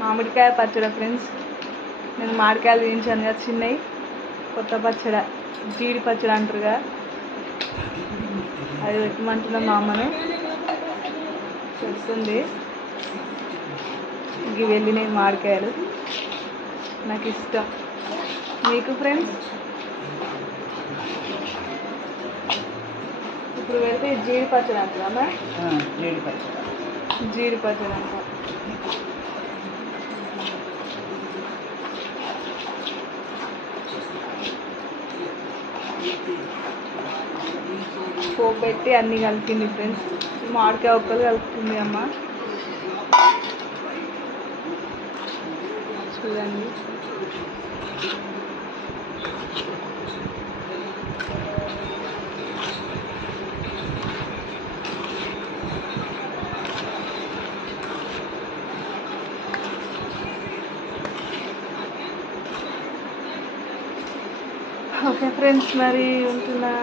మామిడికాయ పచ్చడి ఫ్రెండ్స్. నేను మామిడికాయలు వేయించాను కదా చిన్నవి, కొత్త పచ్చడి, జీడి పచ్చడి అంటారుగా, అది పెట్టమంటున్నా మా అమ్మను. చేస్తుంది. ఇవి వెళ్ళినాయి మామిడికాయలు, నాకు ఇష్టం. మీకు ఫ్రెండ్స్? ఇప్పుడు వెళ్తే జీడి పచ్చడి అంటారా? జీడి పచ్చడి అంటారు. పోపు పెట్టి అన్నీ కలిపింది ఫ్రెండ్స్. మామిడికాయ ఒక్కలు కలుపుతుంది అమ్మ, చూడండి. ఓకే ఫ్రెండ్స్, మరి ఉంటున్నా.